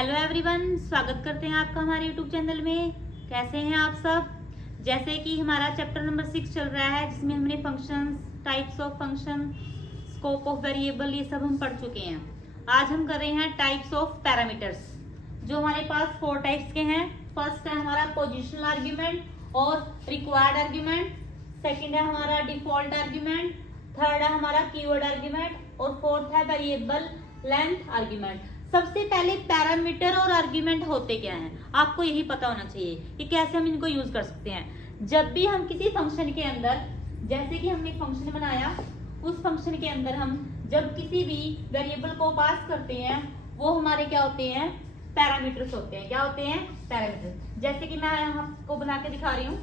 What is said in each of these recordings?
Hello everyone, स्वागत करते हैं आपका हमारे यूट्यूब चैनल में। कैसे हैं आप सब। जैसे कि हमारा चैप्टर नंबर 6 चल रहा है, जिसमें हमने functions, types of function, scope of variable, ये सब हम पढ़ चुके हैं। आज हम कर रहे हैं टाइप्स ऑफ पैरामीटर्स, जो हमारे पास 4 टाइप्स के हैं। फर्स्ट है हमारा पोजिशनल आर्ग्यूमेंट और रिक्वायर्ड आर्ग्यूमेंट, सेकेंड है हमारा डिफॉल्ट आर्ग्यूमेंट, थर्ड है हमारा कीवर्ड आर्ग्यूमेंट और फोर्थ है वेरिएबल लेंथ आर्ग्यूमेंट। सबसे पहले पैरामीटर और आर्ग्यूमेंट होते क्या हैं, आपको यही पता होना चाहिए कि कैसे हम इनको यूज कर सकते हैं। जब भी हम किसी फंक्शन के अंदर, जैसे कि हमने फंक्शन बनाया, उस फंक्शन के अंदर हम जब किसी भी वेरिएबल को पास करते हैं, वो हमारे क्या होते हैं, पैरामीटर्स होते हैं। क्या होते हैं, पैरामीटर। जैसे कि मैं यहाँ आपको बना के दिखा रही हूँ।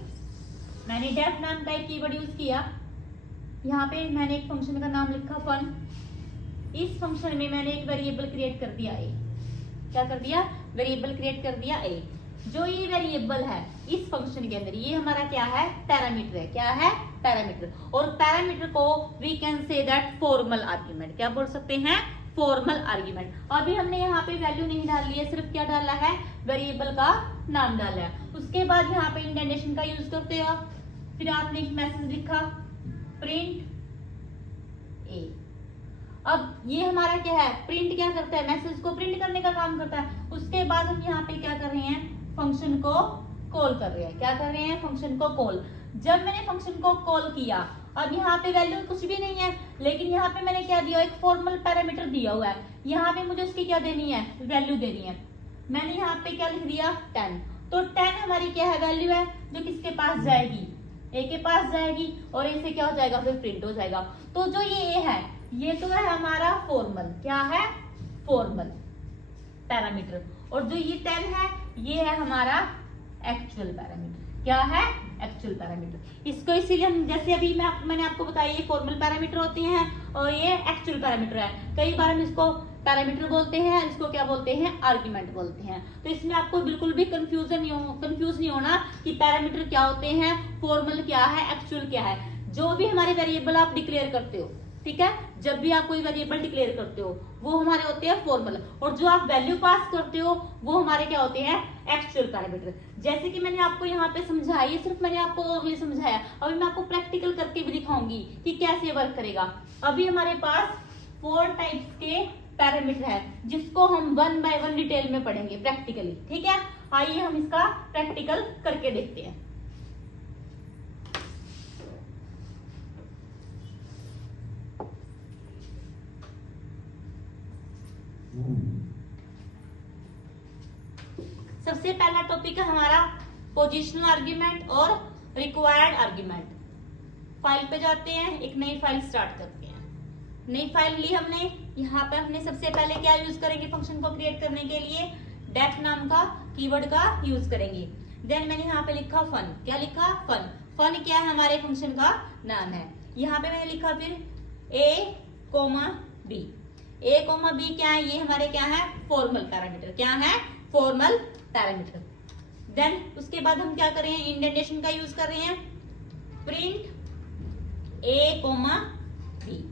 मैंने डेफ नाम का एक कीवर्ड यूज किया। यहाँ पे मैंने एक फंक्शन का नाम लिखा फन। इस फंक्शन में मैंने एक वेरिएबल क्रिएट कर दिया ए। क्या कर दिया, वेरिएबल क्रिएट कर दिया ए। जो ये वेरिएबल है इस फंक्शन के अंदर, ये हमारा क्या है, पैरामीटर है। क्या है, पैरामीटर। और पैरामीटर को we can say that formal argument. क्या बोल सकते हैं, फॉर्मल आर्ग्यूमेंट। अभी हमने यहाँ पे वैल्यू नहीं डाली है, सिर्फ क्या डाला है, वेरिएबल का नाम डाला है। उसके बाद यहाँ पे इंडेंटेशन का यूज करते हो। फिर आपने एक मैसेज लिखा प्रिंट ए। अब ये हमारा क्या है, प्रिंट क्या करता है, मैसेज को प्रिंट करने का काम करता है। उसके बाद हम यहाँ पे क्या कर रहे हैं, फंक्शन को कॉल कर रहे हैं। क्या कर रहे हैं, फंक्शन को कॉल। जब मैंने फंक्शन को कॉल किया, अब यहाँ पे वैल्यू कुछ भी नहीं है, लेकिन यहाँ पे मैंने क्या दिया, एक फॉर्मल पैरामीटर दिया हुआ है। यहाँ पे मुझे उसकी क्या देनी है, वैल्यू देनी है। मैंने यहाँ पे क्या लिख दिया, 10। तो 10 हमारी क्या है, वैल्यू है, जो किसके पास जाएगी, ए के पास जाएगी, और ए से क्या हो जाएगा, फिर प्रिंट हो जाएगा। तो जो ये ए है, ये तो है हमारा फॉर्मल। क्या है, फॉर्मल पैरामीटर। और जो ये 10 है, ये है हमारा एक्चुअल पैरामीटर। क्या है, एक्चुअल पैरामीटर। इसको इसीलिए हम, जैसे अभी मैंने आपको बताया, ये फॉर्मल पैरामीटर होते हैं और ये एक्चुअल पैरामीटर है। कई बार हम इसको पैरामीटर बोलते हैं, इसको क्या बोलते हैं, आर्ग्यूमेंट बोलते हैं। तो इसमें आपको बिल्कुल भी कंफ्यूज नहीं होना कि पैरामीटर क्या होते हैं, फॉर्मल क्या है, एक्चुअल क्या है। जो भी हमारे वेरिएबल आप डिक्लेयर करते हो, ठीक है, जब भी आप कोई वेरिएबल डिक्लेयर करते हो, वो हमारे होते हैं फॉर्मल। और जो आप वैल्यू पास करते हो, वो हमारे क्या होते हैं, एक्चुअल पैरामीटर। जैसे कि मैंने आपको यहाँ पे समझाया, ये सिर्फ मैंने आपको समझाया। अभी मैं आपको प्रैक्टिकल करके भी दिखाऊंगी कि कैसे वर्क करेगा। अभी हमारे पास 4 टाइप्स के पैरामीटर है, जिसको हम 1 बाय 1 डिटेल में पढ़ेंगे प्रैक्टिकली। ठीक है, आइए हम इसका प्रैक्टिकल करके देखते हैं। सबसे पहला टॉपिक है हमारा पोजिशनल आर्ग्यूमेंट और रिक्वायर्ड आर्ग्यूमेंट। फाइल पे जाते हैं, एक नई फाइल स्टार्ट करते हैं। नई फाइल ली हमने। यहाँ पे हमने सबसे पहले क्या यूज करेंगे, फंक्शन को क्रिएट करने के लिए डेफ नाम का कीवर्ड का यूज करेंगे। देन मैंने यहाँ पे लिखा फन। क्या लिखा, फन। फन क्या है, हमारे फंक्शन का नाम है। यहाँ पे मैंने लिखा फिर a, b। a, b क्या है, ये हमारे क्या है, फॉर्मल पैरामीटर। क्या है, फॉर्मल पैरामीटर। देन उसके बाद हम क्या कर रहे हैं, इंडेंटेशन का यूज कर रहे हैं, प्रिंट a, b।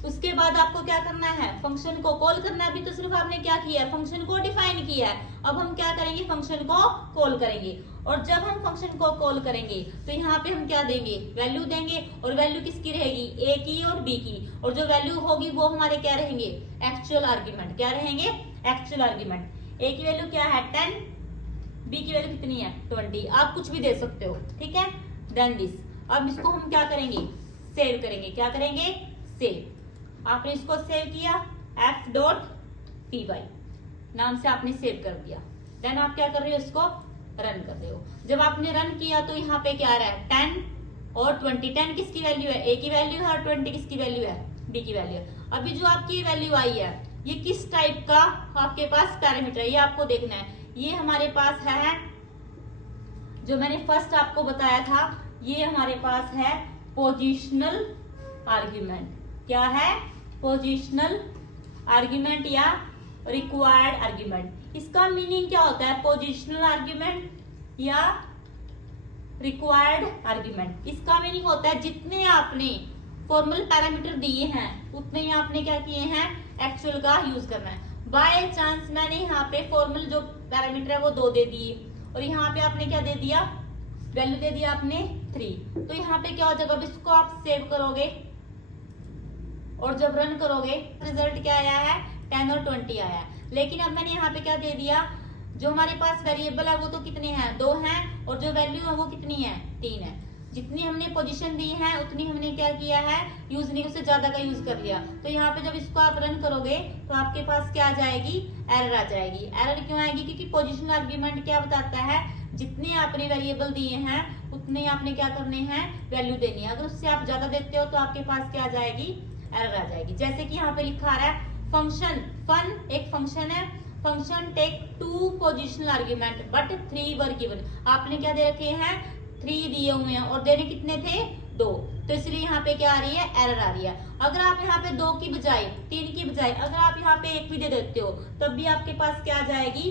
उसके बाद आपको क्या करना है, फंक्शन को कॉल करना है। अभी तो सिर्फ आपने क्या किया है, फंक्शन को डिफाइन किया है। अब हम क्या करेंगे, फंक्शन को कॉल करेंगे। और जब हम फंक्शन को कॉल करेंगे, तो यहाँ पे हम क्या देंगे, वैल्यू देंगे। और वैल्यू किसकी रहेगी, ए की और बी की। और जो वैल्यू होगी वो हमारे क्या रहेंगे, एक्चुअल आर्ग्यूमेंट। क्या रहेंगे, एक्चुअल आर्ग्यूमेंट। ए की वैल्यू क्या है, 10। बी की वैल्यू कितनी है, 20। आप कुछ भी दे सकते हो, ठीक है। देन दिस, अब इसको हम क्या करेंगे, सेव करेंगे। क्या करेंगे, सेव। आपने इसको सेव किया, f.py नाम से आपने सेव कर दिया। देन आप क्या कर रहे हो, इसको रन कर रहे हो। जब आपने रन किया तो यहाँ पे क्या आ रहा है, 10 और 20। 10 किसकी वैल्यू है, a की वैल्यू है, और 20 किसकी वैल्यू है, b की वैल्यू है। अभी जो आपकी वैल्यू आई है, ये किस टाइप का आपके पास पैरामीटर है, ये आपको देखना है। ये हमारे पास है, जो मैंने फर्स्ट आपको बताया था, ये हमारे पास है पोजिशनल आर्ग्यूमेंट। क्या है, पोजिशनल आर्ग्यूमेंट या रिक्वायर्ड आर्ग्यूमेंट। इसका मीनिंग क्या होता है, पोजिशनल आर्ग्यूमेंट या रिक्वायर्ड आर्ग्यूमेंट। इसका मीनिंग होता है जितने आपने फॉर्मल पैरामीटर दिए हैं, उतने ही आपने क्या किए हैं, एक्चुअल का यूज करना है। बाय चांस मैंने यहाँ पे फॉर्मल जो पैरामीटर है वो 2 दे दिए और यहाँ पे आपने क्या दे दिया, वैल्यू दे दिया आपने 3। तो यहाँ पे क्या हो जाएगा, अब इसको आप सेव करोगे और जब रन करोगे रिजल्ट क्या आया है, 10 और 20 आया है। लेकिन अब मैंने यहाँ पे क्या दे दिया, जो हमारे पास वेरिएबल है वो तो कितने हैं, 2 हैं, और जो वैल्यू है वो कितनी है, 3 है। जितनी हमने पोजीशन दी है उतनी हमने क्या किया है, यूज नहीं, उससे ज्यादा का यूज कर लिया। तो यहाँ पे जब इसको आप रन करोगे तो आपके पास क्या आ जाएगी, एरर आ जाएगी। एरर क्यों आएगी, क्योंकि पोजीशनल आर्ग्यूमेंट क्या बताता है, जितने आपने वेरिएबल दिए हैं उतने आपने क्या करने हैं, वैल्यू देनी है। अगर उससे आप ज्यादा देते हो तो आपके पास क्या आ जाएगी, एरर आ जाएगी। जैसे कि यहाँ पे लिखा आ रहा है फंक्शन फन एक फंक्शन है, function take 2 positional argument but 3 were given. आपने क्या दे रखे हैं, 3 दिए हुए हैं और देने कितने थे, 2। तो इसलिए यहाँ पे क्या आ रही है, एरर आ रही है। अगर आप यहाँ पे 2 की बजाय 3 की बजाय अगर आप यहाँ पे 1 भी दे देते हो तब भी आपके पास क्या आ जाएगी,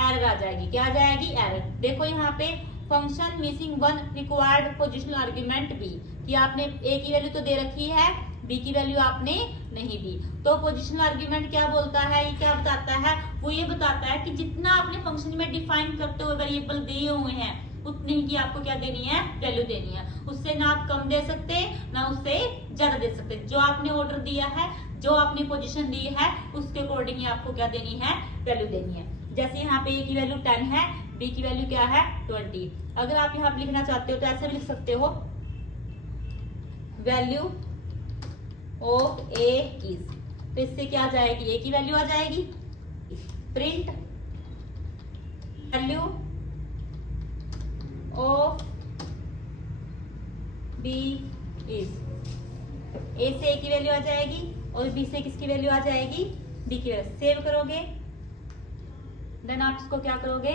एरर आ जाएगी। क्या आ जाएगी, एरर। देखो यहाँ पे function missing 1 required positional argument B, कि आपने ए की वैल्यू तो दे रखी है, बी की वैल्यू आपने नहीं दी। तो पोजिशनल आर्ग्यूमेंट क्या बोलता है, ये क्या बताता है, वो ये बताता है कि जितना आपने फंक्शन में डिफाइन करते हुए वेरिएबल दिए हुए हैं उतनी की आपको क्या देनी है, वैल्यू देनी है। उससे ना आप कम दे सकते ना उससे ज्यादा दे सकते। जो आपने ऑर्डर दिया है, जो आपने पोजीशन दी है, उसके अकॉर्डिंग ही आपको क्या देनी है, वैल्यू देनी है। जैसे यहाँ पे ए की वैल्यू 10 है, बी की वैल्यू क्या है, 20। अगर आप यहाँ पे लिखना चाहते हो तो ऐसे भी लिख सकते हो, वैल्यू ऑफ ए इज, तो इससे क्या आ जाएगी, ए की वैल्यू आ जाएगी। Print value of B is, A से ए की वैल्यू आ जाएगी और बी से किसकी वैल्यू आ जाएगी, बी की वैल्यू। सेव करोगे देन आप इसको क्या करोगे,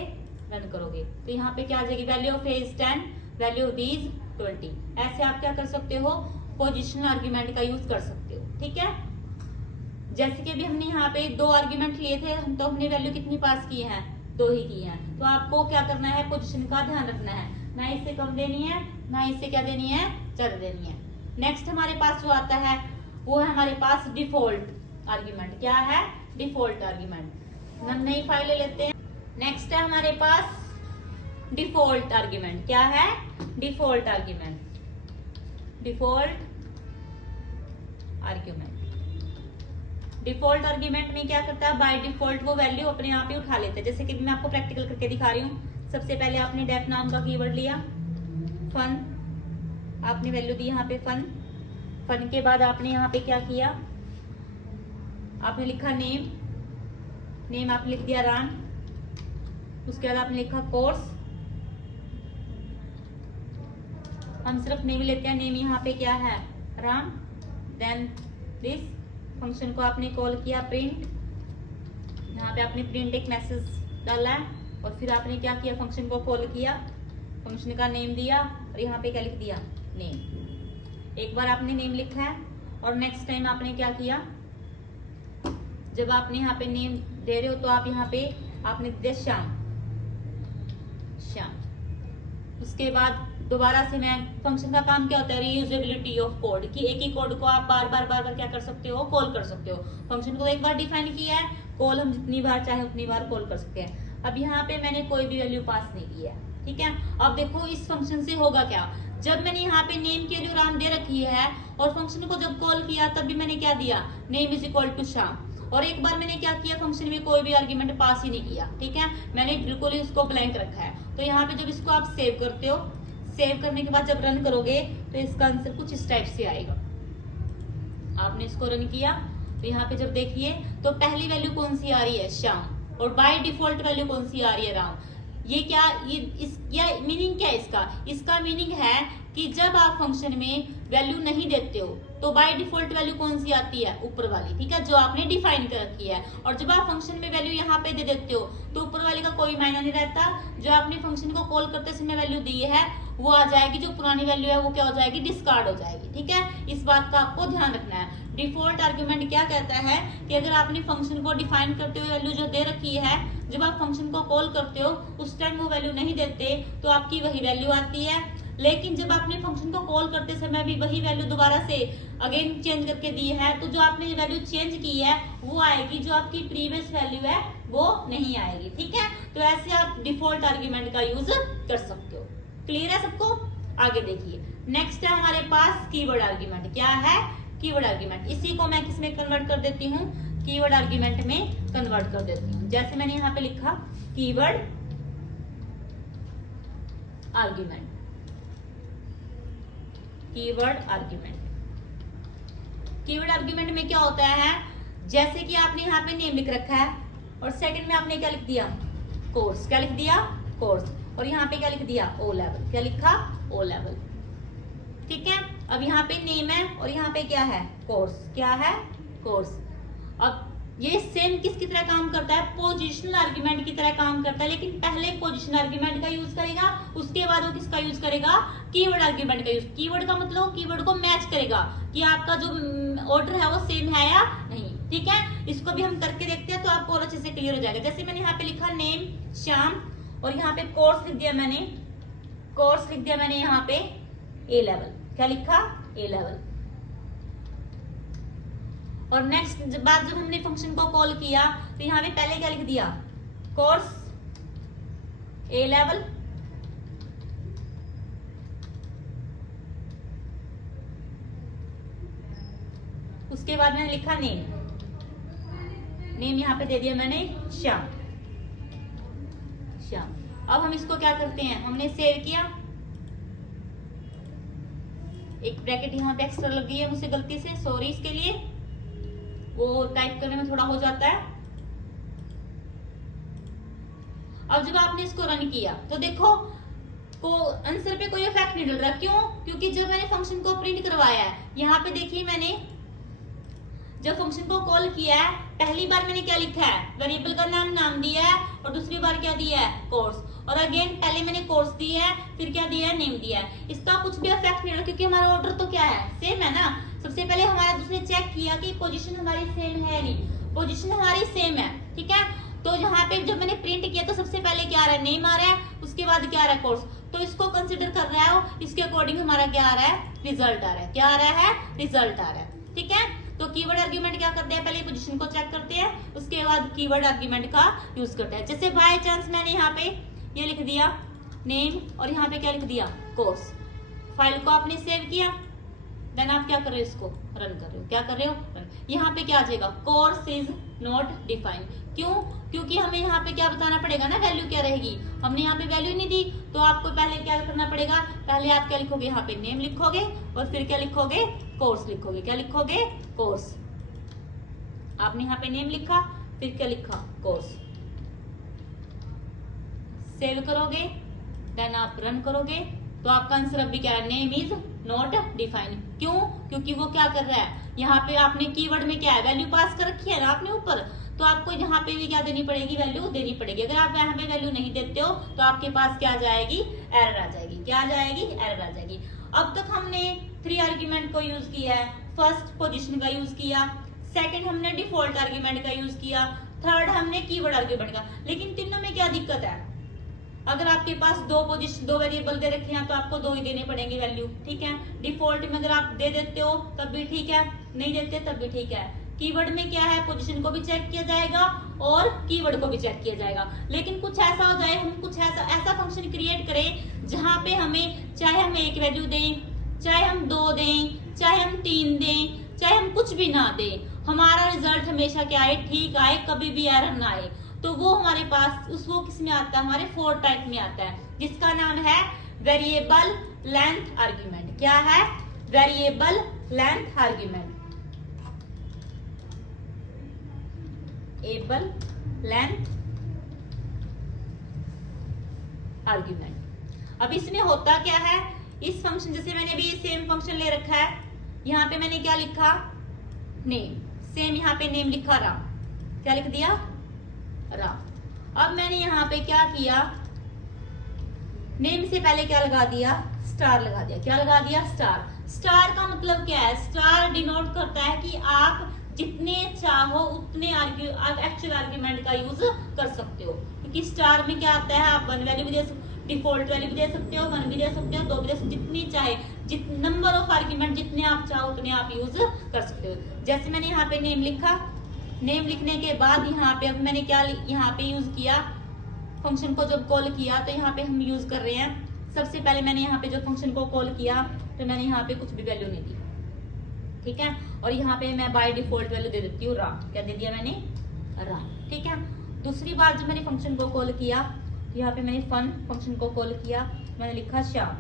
रन करोगे, तो यहाँ पे क्या आ जाएगी, value of A is 10, value of B is 20। ऐसे आप क्या कर सकते हो, पोजिशनल आर्ग्यूमेंट का यूज कर सकते हो। ठीक है, जैसे कि अभी हमने यहाँ पे 2 आर्ग्यूमेंट लिए थे, तो हमने वैल्यू कितनी पास की है, 2 ही की है। तो आपको क्या करना है, पोजीशन का ध्यान रखना है, ना इससे कम देनी है ना इससे क्या देनी है, ज्यादा देनी है। नेक्स्ट हमारे पास जो आता है वो है हमारे पास डिफॉल्ट आर्ग्यूमेंट। क्या है, डिफॉल्ट आर्ग्यूमेंट। हम नई फाइल ले लेते हैं। नेक्स्ट है हमारे पास डिफॉल्ट आर्ग्यूमेंट। क्या है, default argument. Default argument, default argument में क्या करता है, बाय डिफॉल्ट वो वैल्यू अपने आप ही उठा लेता है। जैसे कि मैं आपको प्रैक्टिकल करके दिखा रही हूँ। सबसे पहले आपने डेफ नाम का कीवर्ड लिया, फन आपने वैल्यू दी यहाँ पे फन। फन के बाद आपने यहाँ पे क्या किया, आपने लिखा नेम, नेम आपने लिख दिया रान। उसके बाद आपने लिखा कोर्स, हम सिर्फ नेम लेते हैं, नेम यहाँ पे क्या है, राम। देन दिस फंक्शन को आपने कॉल किया प्रिंट, यहाँ पे आपने प्रिंट एक मैसेज डाला है और फिर आपने क्या किया, फंक्शन को कॉल किया, फंक्शन का नेम दिया और यहाँ पे क्या लिख दिया, नेम। एक बार आपने नेम लिखा है और नेक्स्ट टाइम आपने क्या किया, जब आपने यहाँ पे नेम दे रहे हो तो आप यहाँ पे आपने दिया श्याम, श्याम। उसके बाद दोबारा से मैं, फंक्शन का काम क्या होता है, रीयूजेबिलिटी ऑफ कोड, कि एक ही कोड को आप बार बार क्या कर सकते हो, कॉल कर सकते हो। फंक्शन को एक बार डिफाइन किया है, कॉल हम जितनी बार चाहे उतनी बार कॉल कर सकते हैं। अब यहाँ पे मैंने कोई भी वैल्यू पास नहीं की है, ठीक है। अब देखो इस फंक्शन से होगा क्या, जब मैंने यहाँ पे नेम के लिए राम दे रखी है और फंक्शन को जब कॉल किया तब भी मैंने क्या दिया, name is equal to Shyam. और एक बार मैंने क्या किया, फंक्शन में कोई भी आर्ग्यूमेंट पास ही नहीं किया, ठीक है, मैंने बिल्कुल ही उसको ब्लैंक रखा है। तो यहाँ पे जब इसको आप सेव करते हो, सेव करने के बाद जब रन करोगे तो इसका आंसर कुछ इस टाइप से आएगा। आपने इसको रन किया तो यहाँ पे जब देखिए तो पहली वैल्यू कौन सी आ रही है, श्याम, और बाय डिफॉल्ट वैल्यू कौन सी आ रही है, राम। ये क्या, ये मीनिंग क्या है इसका, इसका मीनिंग है कि जब आप फंक्शन में वैल्यू नहीं देते हो तो बाय डिफॉल्ट वैल्यू कौन सी आती है, ऊपर वाली, ठीक है, जो आपने डिफाइन कर रखी है। और जब आप फंक्शन में वैल्यू यहाँ पे दे देते हो तो ऊपर वाली का कोई मायना नहीं रहता, जो आपने फंक्शन को कॉल करते समय वैल्यू दी है वो आ जाएगी, जो पुरानी वैल्यू है वो क्या हो जाएगी, डिस्कार्ड हो जाएगी, ठीक है। इस बात का आपको ध्यान रखना है। डिफॉल्ट आर्ग्यूमेंट क्या कहता है कि अगर आपने फंक्शन को डिफाइन करते हुए वैल्यू जो दे रखी है, जब आप फंक्शन को कॉल करते हो उस टाइम वो वैल्यू नहीं देते तो आपकी वही वैल्यू आती है। लेकिन जब आपने फंक्शन को कॉल करते समय भी वही वैल्यू दोबारा से अगेन चेंज करके दी है, तो जो आपने वैल्यू चेंज की है वो आएगी, जो आपकी प्रीवियस वैल्यू है वो नहीं आएगी। ठीक है, तो ऐसे आप डिफॉल्ट आर्ग्यूमेंट का यूज कर सकते हो। क्लियर है सबको? आगे देखिए, नेक्स्ट है हमारे पास कीवर्ड आर्ग्यूमेंट। क्या है? Keyword argument. इसी को मैं किसमें कन्वर्ट कर देती हूँ? कीवर्ड आर्ग्यूमेंट में कन्वर्ट कर देती हूँ। जैसे मैंने यहाँ पे लिखा keyword argument, keyword argument. Keyword argument में क्या होता है, जैसे कि आपने यहाँ पे नेम लिख रखा है और सेकंड में आपने क्या लिख दिया? कोर्स। क्या लिख दिया? कोर्स। और यहाँ पे क्या लिख दिया? O level. क्या लिखा? O level. ठीक है, अब यहाँ पे नेम है और यहाँ पे क्या है? कोर्स। क्या है? कोर्स। अब ये सेम किसकी तरह काम करता है? पोजिशनल आर्ग्यूमेंट की तरह काम करता है, लेकिन पहले पोजिशनल आर्ग्यूमेंट का यूज करेगा, उसके बाद वो किसका यूज करेगा? कीवर्ड आर्ग्यूमेंट का यूज। कीवर्ड का मतलब कीवर्ड को मैच करेगा कि आपका जो ऑर्डर है वो सेम है या नहीं। ठीक है, इसको भी हम करके देखते हैं तो आपको और अच्छे से क्लियर हो जाएगा। जैसे मैंने यहाँ पे लिखा नेम श्याम और यहाँ पे कोर्स लिख दिया मैंने, कोर्स लिख दिया मैंने यहाँ पे ए लेवल। क्या लिखा? ए लेवल। और नेक्स्ट बात, जब हमने फंक्शन को कॉल किया तो यहाँ पे पहले क्या लिख दिया? कोर्स ए लेवल, उसके बाद मैंने लिखा नेम, नेम यहाँ पे दे दिया मैंने श्याम, श्याम। अब हम इसको क्या करते हैं, हमने सेव किया, एक ब्रैकेट यहाँ पे एक्स्ट्रा लग गई है मुझसे गलती से, सॉरी इसके लिए, वो टाइप करने में थोड़ा हो जाता है। अब जब आपने इसको रन किया तो देखो को आंसर पे कोई इफेक्ट नहीं डल रहा। क्यों? क्योंकि जब मैंने फंक्शन को प्रिंट करवाया है, यहाँ पे देखिए मैंने जब फंक्शन को कॉल किया है, पहली बार मैंने क्या लिखा है? वेरिएबल का नाम दिया है और दूसरी बार क्या दिया है? कोर्स। और अगेन पहले मैंने कोर्स दिया है, फिर क्या दिया है? नेम दिया है। इसका कुछ भी इफेक्ट नहीं रहा क्योंकि हमारा ऑर्डर तो क्या है? सेम है ना। सबसे पहले हमारा दूसरे चेक किया कि पोजीशन हमारी सेम है नहीं, पोजीशन हमारी सेम है। ठीक है, तो यहाँ पे जब मैंने प्रिंट किया तो सबसे पहले क्या आ रहा है? नेम आ रहा है, उसके बाद क्या आ रहा है? कोर्स। तो इसको कंसिडर कर रहा है, इसके अकॉर्डिंग हमारा क्या आ रहा है? रिजल्ट आ रहा है। क्या आ रहा है? रिजल्ट आ रहा है। ठीक है, तो कीवर्ड आर्ग्यूमेंट क्या करते हैं? पहले पोजीशन को चेक करते हैं, उसके बाद कीवर्ड आर्ग्यूमेंट का यूज करते हैं। जैसे बाय चांस मैंने यहाँ पे ये लिख दिया नेम और यहाँ पे क्या लिख दिया? कोर्स। फाइल को आपने सेव किया, देन आप क्या कर रहे हो? इसको रन कर रहे हो। क्या कर रहे हो? रन। यहाँ पे क्या आ जाएगा? Course is not defined. क्यों? क्योंकि हमें यहाँ पे क्या बताना पड़ेगा ना, वैल्यू क्या रहेगी। हमने यहाँ पे वैल्यू नहीं दी, तो आपको पहले क्या करना पड़ेगा? पहले आप क्या लिखोगे? यहाँ पे नेम लिखोगे और फिर क्या लिखोगे? कोर्स लिखोगे। क्या लिखोगे? कोर्स। आपने यहाँ पे नेम लिखा, फिर क्या लिखा? कोर्स। सेव करोगे, देन आप रन करोगे, तो आपका आंसर अब भी क्या है? Name is not defined. क्यों? क्योंकि वो क्या कर रहा है? यहाँ पे आपने कीवर्ड में क्या है? वैल्यू पास कर रखी है ना आपने ऊपर, तो आपको यहाँ पे भी क्या देनी पड़ेगी? वैल्यू देनी पड़ेगी। अगर आप यहाँ पे वैल्यू नहीं देते हो तो आपके पास क्या आ जाएगी? एरर आ जाएगी। क्या आ जाएगी? एरर आ जाएगी। अब तक हमने 3 आर्ग्यूमेंट को यूज किया है। फर्स्ट पोजीशन का यूज किया, सेकंड हमने डिफॉल्ट आर्ग्यूमेंट का यूज किया, थर्ड हमने कीवर्ड आर्ग्यूमेंट का। लेकिन तीनों में क्या दिक्कत है? अगर आपके पास दो वेरिएबल दे रखे हैं तो आपको 2 ही देने पड़ेंगे वैल्यू। ठीक है, डिफॉल्ट में अगर आप दे देते हो तब भी ठीक है, नहीं देते तब भी ठीक है। कीवर्ड में क्या है? पोजीशन को भी चेक किया जाएगा और कीवर्ड को भी चेक किया जाएगा। लेकिन कुछ ऐसा हो जाए, हम कुछ ऐसा फंक्शन क्रिएट करें जहां पे हमें चाहे हम 1 वैल्यू दें, चाहे हम 2 दें, चाहे हम 3 दें, चाहे हम कुछ भी ना दें, हमारा रिजल्ट हमेशा क्या आए? ठीक आए, कभी भी एरर ना आए। तो वो हमारे पास वो किस में आता है? हमारे 4 टाइप में आता है, जिसका नाम है वेरिएबल लेंथ आर्ग्यूमेंट। क्या है? Variable length argument. Variable length argument. अब इसमें होता क्या है? इस फंक्शन, जैसे मैंने भी सेम फंक्शन ले रखा है, यहाँ पे मैंने क्या लिखा? नेम। सेम यहाँ पे नेम लिखा राम। क्या लिख दिया? राम। अब मैंने यहाँ पे क्या किया? नेम से पहले क्या लगा दिया? स्टार लगा दिया। क्या लगा दिया? स्टार। स्टार का मतलब क्या है? स्टार डिनोट करता है कि आप जितने चाहो उतने एक्चुअल आर्ग्यूमेंट का यूज कर सकते हो, क्योंकि स्टार में क्या आता है? आप 1 वैल्यू भी दे सकते, डिफॉल्ट वैल्यू भी दे सकते हो, 1 भी दे सकते हो, 2 भी दे सकते हो, जितनी चाहे नंबर ऑफ आर्ग्यूमेंट जितने आप चाहो उतने आप यूज कर सकते हो। जैसे मैंने यहाँ पे नेम लिखा, नेम लिखने के बाद यहाँ पे अब मैंने क्या यहाँ पे यूज किया, फंक्शन को जब कॉल किया तो यहाँ पे हम यूज कर रहे हैं, सबसे पहले मैंने यहाँ पे जो फंक्शन को कॉल किया तो मैंने यहाँ पे कुछ भी वैल्यू नहीं दी, ठीक है। और यहाँ पे मैं बाय डिफॉल्ट वैल्यू दे देती हूँ राम, क्या दे दिया मैंने, राम, ठीक है। दूसरी बार जब मैंने फंक्शन को कॉल किया तो यहाँ पे मैंने फन फंक्शन को कॉल किया, मैंने लिखा श्याम,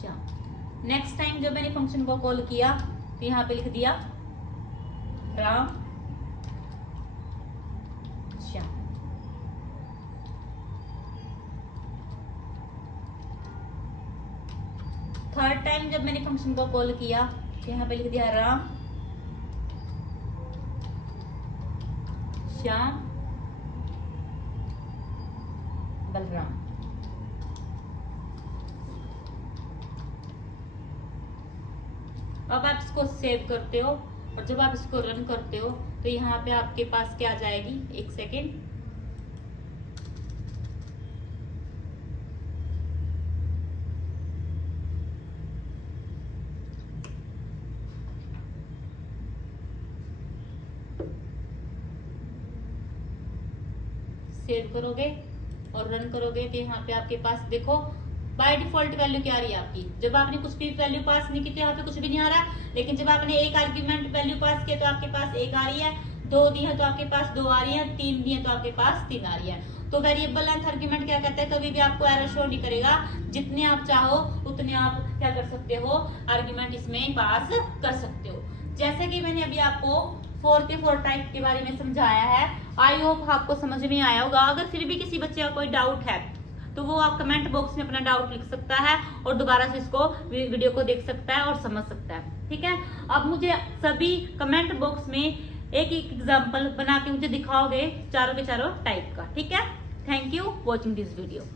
श्याम। नेक्स्ट टाइम जब मैंने फंक्शन को कॉल किया तो यहाँ पे लिख दिया राम, श्याम। थर्ड टाइम जब मैंने फंक्शन को कॉल किया तो यहाँ पे लिख दिया राम, श्याम, बलराम। अब आप इसको सेव करते हो और जब आप इसको रन करते हो तो यहाँ पे आपके पास क्या आ जाएगी, एक सेकेंड, सेव करोगे और रन करोगे तो यहाँ पे आपके पास देखो बाय डिफॉल्ट वैल्यू क्या आ रही है आपकी। जब आपने कुछ भी वैल्यू पास नहीं की तो यहाँ पे कुछ भी नहीं आ रहा, लेकिन जब आपने एक आर्ग्यूमेंट वैल्यू पास किया तो आपके पास 1 आ रही है, 2 दी है तो आपके पास 2 आ रही है, 3 दी है तो आपके पास 3 आ रही है। तो वेरिएबल लेंथ आर्ग्यूमेंट क्या कहता है, कभी भी आपको एरर शो नहीं करेगा, जितने आप चाहो उतने आप क्या कर सकते हो, आर्ग्यूमेंट इसमें पास कर सकते हो। जैसे कि मैंने अभी आपको 4 के 4 टाइप के बारे में समझाया है, आई होप आपको समझ में आया होगा। अगर फिर भी किसी बच्चे का कोई डाउट है तो वो आप कमेंट बॉक्स में अपना डाउट लिख सकता है और दोबारा से इसको वीडियो को देख सकता है और समझ सकता है, ठीक है। अब मुझे सभी कमेंट बॉक्स में एक एग्जांपल बना के मुझे दिखाओगे चारों के चारों टाइप का, ठीक है। Thank you watching this video.